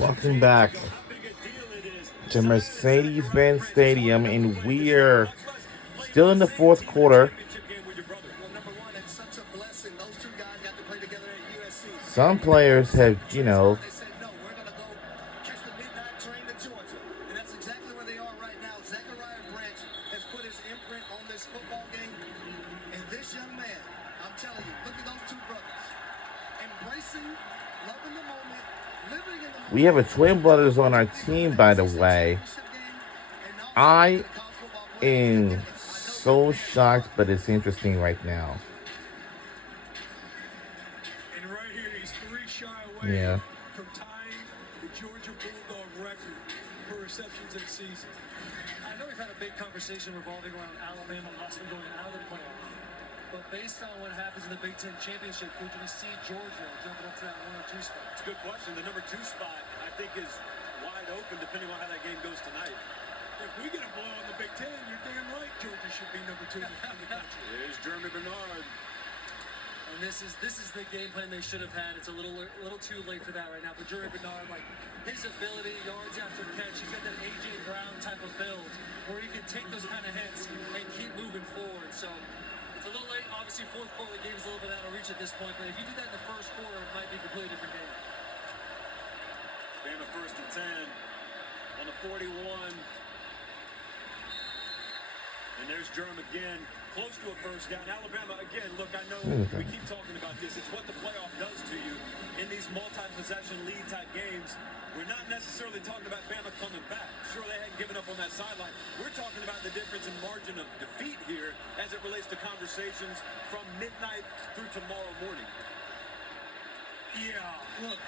Welcome back to Mercedes-Benz Stadium, and we're still in the fourth quarter. Some players have, we have a twin brothers on our team, by the way. I am so shocked, but it's interesting right now. And right here, he's 3 shy away from tying the Georgia Bulldog record for receptions in season. I know we've had a big conversation revolving around Alabama possibly going out of the playoff. But based on what happens in the Big Ten Championship, could you see Georgia jumping up to that 1 or 2 spot? It's a good question. The number 2 spot, I think, is wide open depending on how that game goes tonight. If we get a blow on the Big Ten, you're damn right Georgia should be number 2 in the country. There's Jeremy Bernard. And this is the game plan they should have had. It's a little too late for that right now. But Jeremy Bernard, like his ability, yards after catch, he's got that A.J. Brown type of build where he can take those kind of hits and keep moving forward. So it's a little late. Obviously, fourth quarter, the game's a little bit out of reach at this point. But if you do that in the first quarter, it might be a completely different game. Bama 1st and 10 on the 41. And there's Jerem again, close to a first down. Alabama, again, look, I know we keep talking about this. It's what the playoff does to you in these multi-possession lead-type games. We're not necessarily talking about Bama coming back. Sure, they hadn't given up on that sideline. We're talking about the difference in margin of defeat here as it relates to conversations from midnight through tomorrow morning. Yeah, look,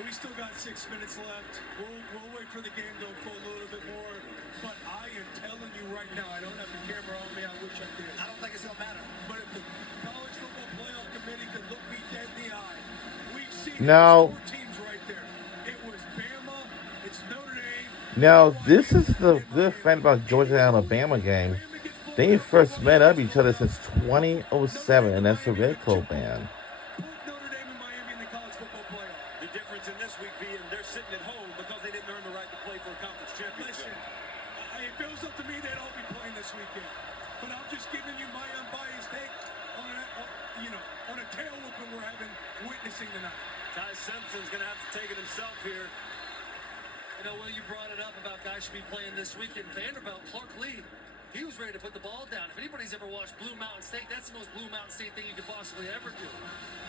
we still got 6 minutes left. We'll wait for the game to unfold a little bit more. But I am telling you right now, I don't have the camera on me. I wish I did. I don't think it's going to matter. But if the College Football Playoff Committee could look me dead in the eye, we've seen 4 teams right there. It was Bama, it's Notre Dame. Now, this is the good thing about Georgia and Alabama game. They first met up each other since 2007, and that's the Red Coat ban. Notre Dame and Miami in the College Football Playoff. The difference in this week being they're sitting at home because they didn't earn the right to play for a conference championship. Listen, it feels up to me they'd all be playing this weekend. But I'm just giving you my unbiased take on a tail whooping we're witnessing tonight. Ty Simpson's going to have to take it himself here. You know, Will, you brought it up about guys should be playing this weekend. Vanderbilt, Clark Lee, he was ready to put the ball down. If anybody's ever watched Blue Mountain State, that's the most Blue Mountain State thing you could possibly ever do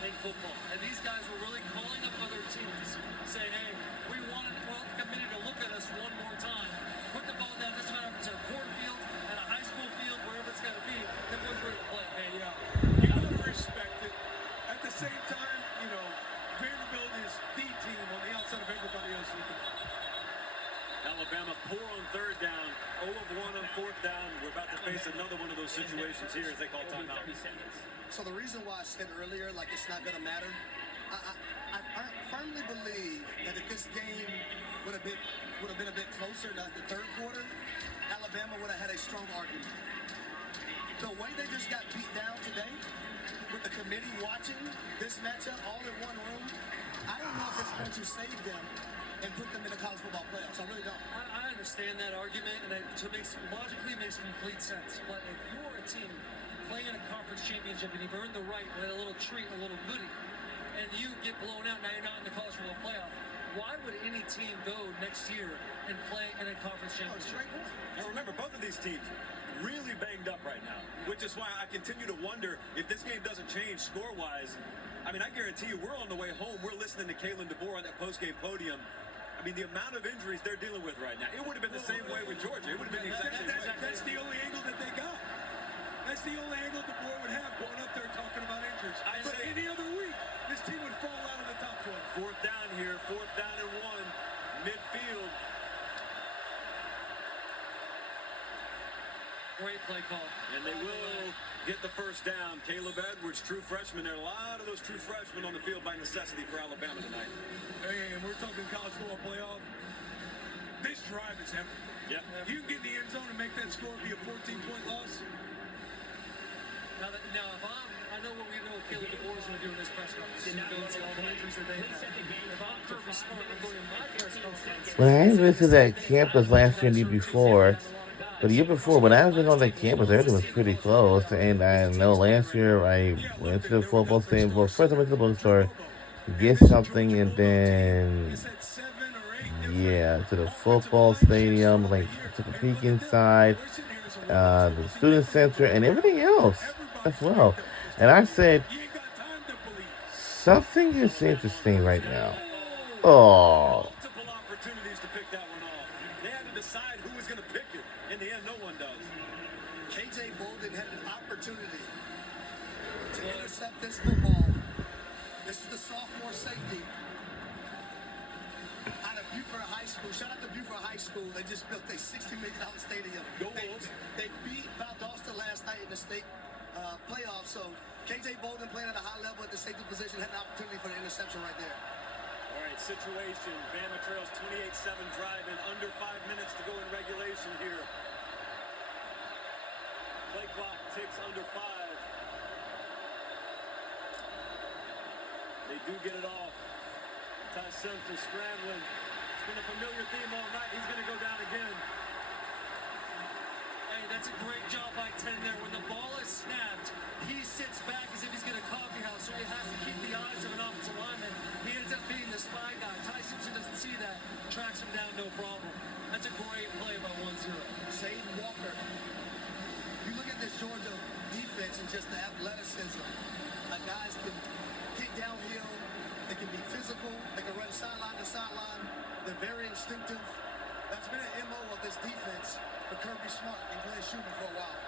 in football. And these guys were really calling up other teams, saying, hey, we want the committee to look at us one more time. Put the ball down. Doesn't matter if it's a cornfield, at a high school field, wherever it's going to be. The boys ready to play. Hey, yeah, you got to respect it. At the same time, Vanderbilt is the team on the outside of everybody else. Alabama poor on 3rd down, 0 of 1 on 4th down. We're about to face another one of those situations here as they call timeout. So the reason why I said earlier, like it's not going to matter, I firmly believe that if this game would have been a bit closer to the 3rd quarter, Alabama would have had a strong argument. The way they just got beat down today, with the committee watching this matchup all in one room, I don't know if it's going to save them and put them in the college football playoffs. I really don't. I understand that argument, and logically makes complete sense. But if you're a team playing in a conference championship and you've earned the right with a little treat, a little goodie, and you get blown out, now you're not in the college football playoff, why would any team go next year and play in a conference championship? Now remember, both of these teams really banged up right now, which is why I continue to wonder if this game doesn't change score-wise. I mean, I guarantee you, we're on the way home. We're listening to Kalen DeBoer on that post-game podium. I mean, the amount of injuries they're dealing with right now. It would have been the same way with Georgia. It would have been the exact same way. That's the only angle that they got. That's the only angle DeBoer would have going up there talking about injuries. But any other week, this team would fall out of the top 12. 4th down here, 4th down and 1, midfield. Great play call. And they will get the first down. Caleb Edwards, true freshman. There are a lot of those true freshmen on the field by necessity for Alabama tonight. Hey, and we're talking college football playoff. This drive is everything. Yeah. You can get in the end zone and make that score be a 14-point loss. 4th down, 1. 4th down and 1. Midfield. 4th down and 1. Midfield. Great play call. And they will get the first down. Caleb Edwards, true freshman. There are a lot of those true freshmen on the field by necessity for Alabama tonight. Hey, and we're talking college football playoff. This drive is everything. You can get in the end zone and make that score be a 14-point loss. Now, if I know what we know Caleb DeBoer is going to do in this press conference. He's going to see all the injuries that they have. If I'm Kirby Smart, I'm going to my press conference. When I visited that campus last year and the year before, but the year before, when I was on that campus, everything was pretty close. And I know last year I went to the football stadium. Well, first I went to the bookstore to get something, and then yeah, to the football stadium. Like took a peek inside, the student center, and everything else as well. And I said, something is interesting right now. Oh. Multiple opportunities to pick that one off. They had to decide who was going to pick it. In the end, no one does. KJ Bolden had an opportunity to intercept this football. This is the sophomore safety out of Buford High School. Shout out to Buford High School. They just built a $60 million stadium. They beat Valdosta last night in the state playoffs. So KJ Bolden playing at a high level at the safety position had an opportunity for the interception right there. All right, situation. Bama trails 28-7 drive in under 5 minutes to go in regulation here. Play clock ticks under 5. They do get it off. Ty Simpson scrambling. It's been a familiar theme all night. He's going to go down again. Hey, that's a great job by 10 there. When the ball is snapped, he sits back as if he's going to coffee house, so he has to keep the eyes of an offensive lineman. He ends up being the spy guy. Ty Simpson doesn't see that. Tracks him down, no problem. That's a great play by 1-0. Shane Walker. You look at this Georgia defense and just the athleticism. Guys can hit downhill. They can be physical. They can run sideline to sideline. They're very instinctive. That's been an MO of this defense for Kirby Smart and Glenn Schumann for a while.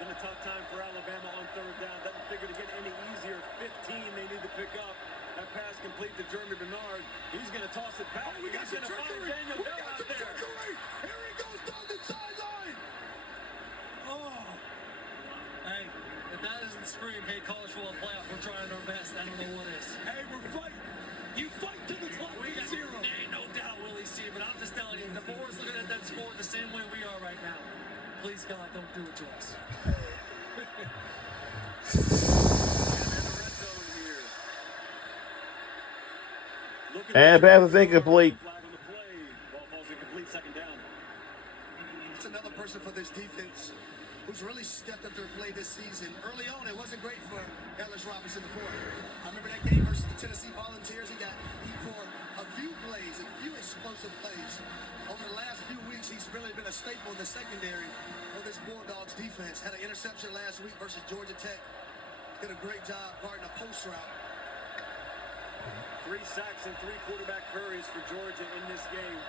Been a tough time for Alabama on third down. Doesn't figure to get any easier. 15 they need to pick up. That pass complete to Jeremy Bernard. He's going to toss it back. Oh, we got He's some going to find trickery. Daniel We Bell got out some there. trickery. Here he goes down the sideline. Oh. Hey, if that doesn't scream, hey, college football playoff, we're trying our best. I don't know what is. Hey, we're fighting. You fight to the clock. We got 0. Ain't no doubt Willie C, but I'm just telling you, the board's looking at that score the same way we are right now. Please, God, don't do it to us. And pass is incomplete. Flag on the play. Ball falls incomplete. Second down. It's another person for this defense who's really stepped up their play this season. Early on, it wasn't great for Ellis Robinson IV. I remember that game versus the Tennessee Volunteers. He got beat for a few plays, a few explosive plays. Over the last few weeks, he's really been a staple in the secondary of this Bulldogs defense. Had an interception last week versus Georgia Tech. Did a great job guarding a post route. 3 sacks and 3 quarterback hurries for Georgia in this game.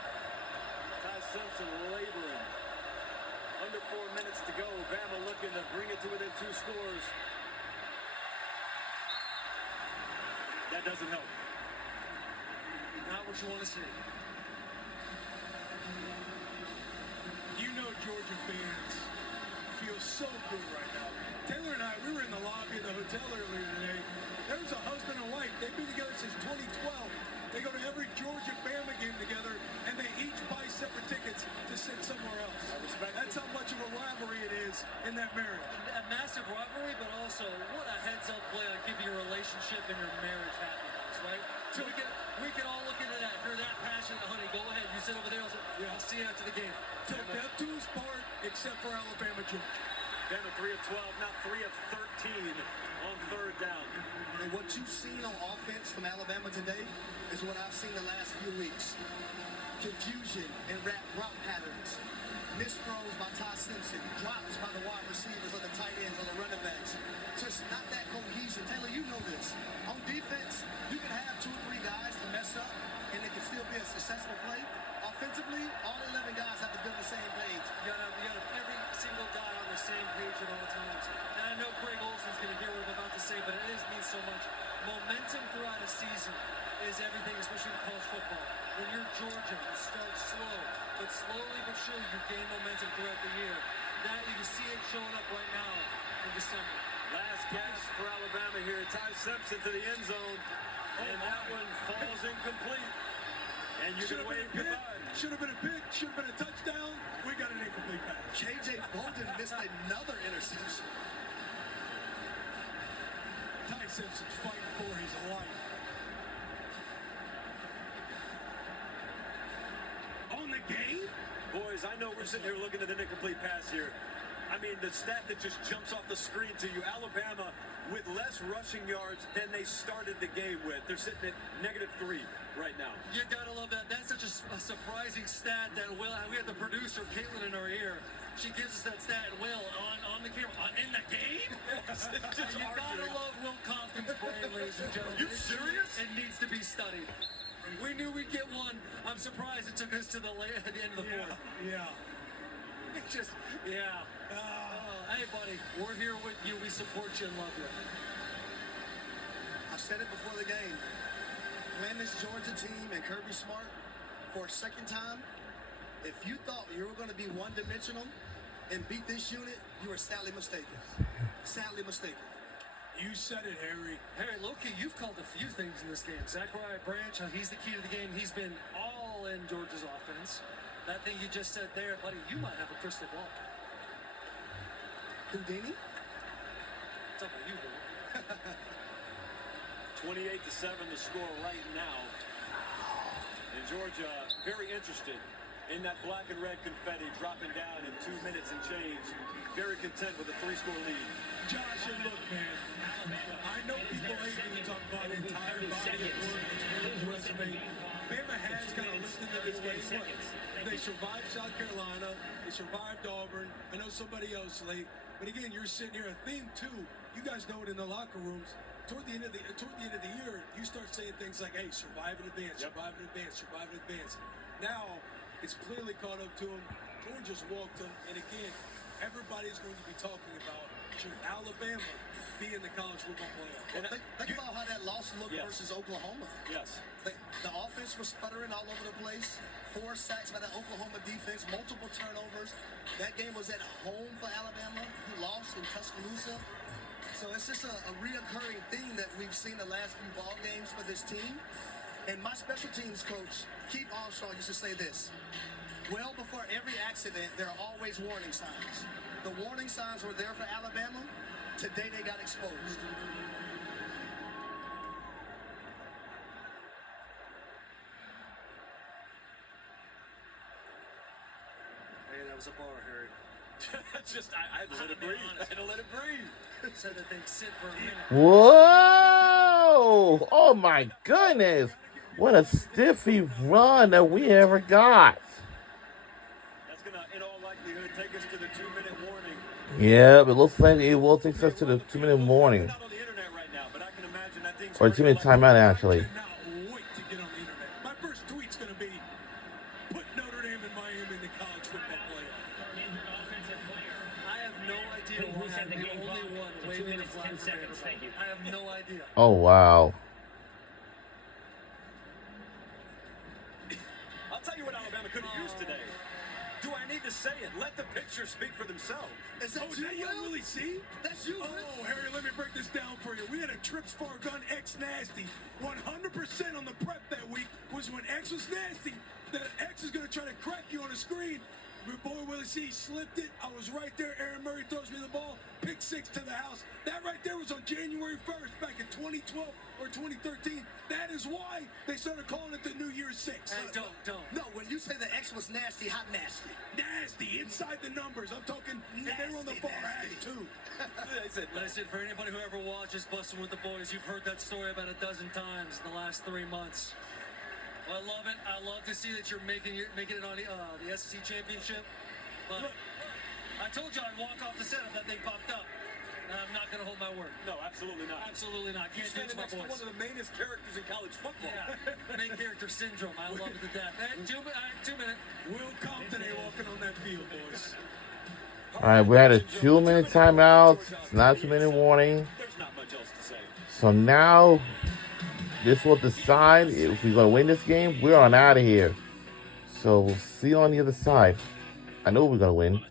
Ty Simpson laboring. Under 4 minutes to go. Bama looking to bring it to within 2 scores. That doesn't help. Not what you want to see. You know Georgia fans feel so good right now. Taylor and I, we were in the lobby of the hotel earlier today. There's a husband and wife. They've been together since 2012. They go to every Georgia-Bama game together, and they each buy separate tickets to sit somewhere else. That's how much of a rivalry it is in that marriage. A massive rivalry, but also what a heads-up play on keeping your relationship and your marriage happy, right? So we can all look into that. If you're that passionate, honey, go ahead. You sit over there. I'll see you after the game. Took death to his part, except for Alabama, Georgia. Bama 3 of 12, now 3 of 13 on third down. And what you've seen on offense from Alabama today is what I've seen the last few weeks. Confusion and route patterns. Missed throws by Ty Simpson. Drops by the wide receivers or the tight ends or the running backs. Just not that cohesion. Taylor, you know this. On defense, you can have 2 or 3 guys to mess up, and it can still be a successful play. Offensively, all 11 guys have to be on the same page. You gotta have every single guy on the same page at all times. And I know Craig Olson's going to hear what I'm about to say, but it means so much. Momentum throughout a season is everything, especially in college football. When you're Georgia, you start slow, but slowly but surely you gain momentum throughout the year. That you can see it showing up right now in December. Last catch for Alabama here. Ty Simpson to the end zone. And that one falls incomplete. And you're going to wave goodbye. Should have been a pick. Should have been a touchdown. We got an incomplete pass. KJ Bolden missed another interception. Ty Simpson's fighting for his life. On the game? Boys, I know we're sitting here looking at an incomplete pass here. I mean, the stat that just jumps off the screen to you, Alabama with less rushing yards than they started the game with. They're sitting at -3 right now. You gotta love that. That's such a surprising stat that we had the producer Caitlin in our ear. She gives us that stat, Will, on the camera, in the game. It's just You gotta love Will Compton's brain, ladies and gentlemen. You serious? It needs to be studied. We knew we'd get one. I'm surprised it took us to the end of the fourth. Yeah. It's just, yeah. Hey, buddy, we're here with you. We support you and love you. I said it before the game. Playing this Georgia team and Kirby Smart for a second time, if you thought you were going to be one-dimensional and beat this unit, you were sadly mistaken. Sadly mistaken. You said it, Harry. Harry, Loki, you've called a few things in this game. Zachariah Branch, he's the key to the game. He's been all in Georgia's offense. That thing you just said there, buddy, you might have a crystal ball. Houdini? It's up to you, bro. 28-7 the score right now. And Georgia very interested in that black and red confetti dropping down in 2 minutes and change. Very content with a 3-score lead. Josh, and look, man, I know people hate when you talk about entire body of work, resume. Bama has got a lift into this game. Look, they survived South Carolina. They survived Auburn. I know somebody else late. But again, you're sitting here. A theme, too. You guys know it in the locker rooms. Toward the end of the year, you start saying things like, hey, survive in advance, survive in advance, survive in advance. Now, it's clearly caught up to them. Georgia's walked them. And again, everybody's going to be talking about should Alabama be in the college football playoff. Well, think about how that loss looked versus Oklahoma. Yes. The offense was sputtering all over the place. 4 sacks by the Oklahoma defense, multiple turnovers. That game was at home for Alabama, who lost in Tuscaloosa. So it's just a reoccurring theme that we've seen the last few ball games for this team. And my special teams coach, Keith Armstrong, used to say this. Well, before every accident, there are always warning signs. The warning signs were there for Alabama. Today they got exposed. Hey, that was a bar, Harry. I had to let it breathe. I had to let it breathe. Said that thing sit for a minute. Whoa! Oh my goodness! What a stiffy run that we ever got. That's going to, in all likelihood, take us to the 2-minute warning. Yeah, it looks like it will take us to the 2-minute warning. Not on the internet right now, but I can imagine that thing's Or 2-minute timeout, actually. I cannot wait to get on the internet. My first tweet's going to be, put Notre Dame and Miami in the college football playoff. I have no idea why I'm the only one waving the flag for Vanderbilt. I have no idea. Oh, wow. I'll tell you what Alabama could have used today. Do I need to say it? Let the pictures speak for themselves. Is that Oh, is you, that you, Will? Willie C? That's you, Will? Oh, Harry, let me break this down for you. We had a Trips Far Gun X Nasty. 100% on the prep that week was when X was nasty. The X is going to try to crack you on the screen. Your boy Willie C slipped it. I was right there. Aaron Murray throws me the ball. Pick 6 to the house. That right there was on January 1st back in 2012 or 2013. That is why they started calling it the New Year's 6. Hey, don't. No, when you say the X was nasty, hot nasty. Nasty, inside the numbers. I'm talking, and they were on the far Nasty, end, too. I said, Listen, for anybody who ever watches Bustin' with the Boys, you've heard that story about a dozen times in the last 3 months. Well, I love it. I love to see that you're making it on the SEC championship. But I told you I'd walk off the set if that thing popped up. And I'm not going to hold my word. no, absolutely not. Absolutely not. You Can't stand jinx my next to one boys. of the mainest characters in college football. Yeah, main character syndrome. I love it to death. Hey, 2 minutes. Will Compton ain't walking on that field, boys. All right, we had a 2-minute timeout. It's not 2-minute warning. There's not much else to say. So now, this will decide if we're going to win this game. We're on out of here. So we'll see you on the other side. I know we're going to win.